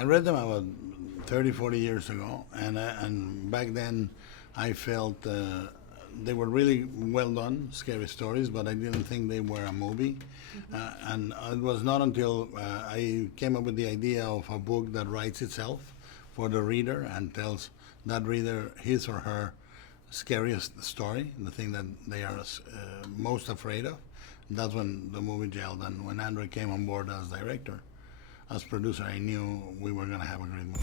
I read them about 30, 40 years ago, and back then I felt they were really well done, scary stories, but I didn't think they were a movie. And it was not until I came up with the idea of a book that writes itself for the reader and tells that reader his or her scariest story, the thing that they are most afraid of. That's when the movie gelled, and when André came on board as director, as producer, I knew we were going to have a great movie.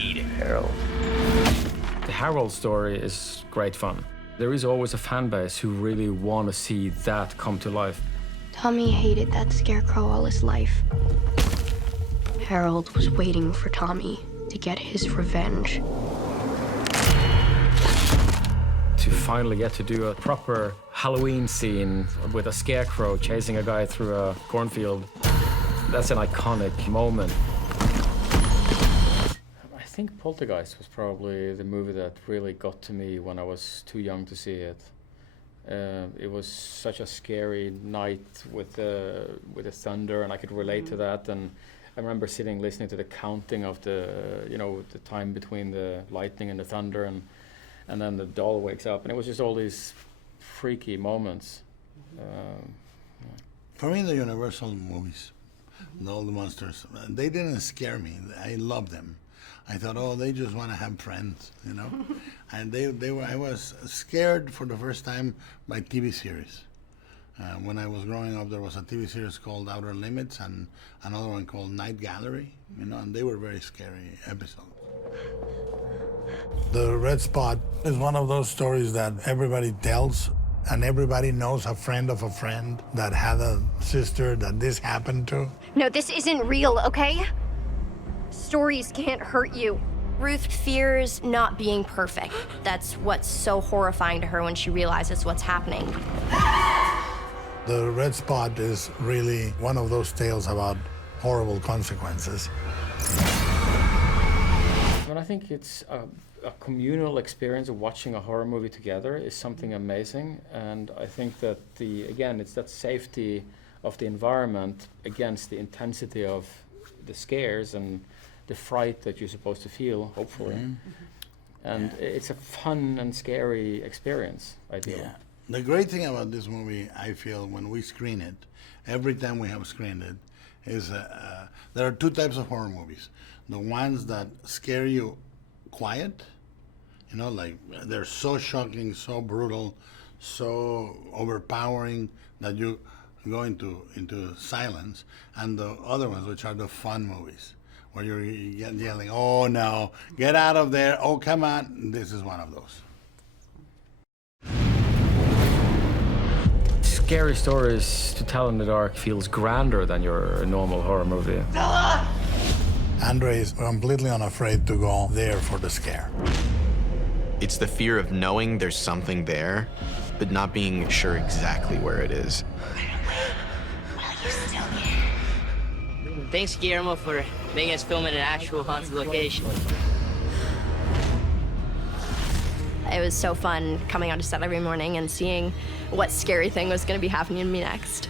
Eat it, Harold. The Harold story is great fun. There is always a fan base who really want to see that come to life. Tommy hated that scarecrow all his life. Harold was waiting for Tommy to get his revenge. To finally get to do a proper Halloween scene with a scarecrow chasing a guy through a cornfield, that's an iconic moment. I think Poltergeist was probably the movie that really got to me when I was too young to see it. It was such a scary night with the thunder, and I could relate to that. And I remember sitting listening to the counting of the time between the lightning and the thunder, and then the doll wakes up, and it was just all these freaky moments. For me, the Universal movies, all the monsters, they didn't scare me. I loved them. I thought, oh, they just want to have friends, you know? And they were. I was scared for the first time by TV series. When I was growing up, there was a TV series called Outer Limits and another one called Night Gallery, you know, and they were very scary episodes. The Red Spot is one of those stories that everybody tells, and everybody knows a friend of a friend that had a sister that this happened to. No, this isn't real, okay? Stories can't hurt you. Ruth fears not being perfect. That's what's so horrifying to her when she realizes what's happening. The Red Spot is really one of those tales about horrible consequences. And I think it's a communal experience of watching a horror movie together is something amazing. And I think that it's that safety of the environment against the intensity of the scares and the fright that you're supposed to feel, hopefully. And it's a fun and scary experience, I feel. Yeah. The great thing about this movie, I feel, when we screen it, every time we have screened it, is there are two types of horror movies. The ones that scare you quiet, you know, like they're so shocking, so brutal, so overpowering that you go into silence, and the other ones, which are the fun movies, where you're yelling, oh no, get out of there, oh come on. This is one of those. Scary stories to tell in the dark feels grander than your normal horror movie. André is completely unafraid to go there for the scare. It's the fear of knowing there's something there, but not being sure exactly where it is. Thanks, Guillermo, for making us film at an actual haunted location. It was so fun coming onto set every morning and seeing what scary thing was going to be happening to me next.